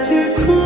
to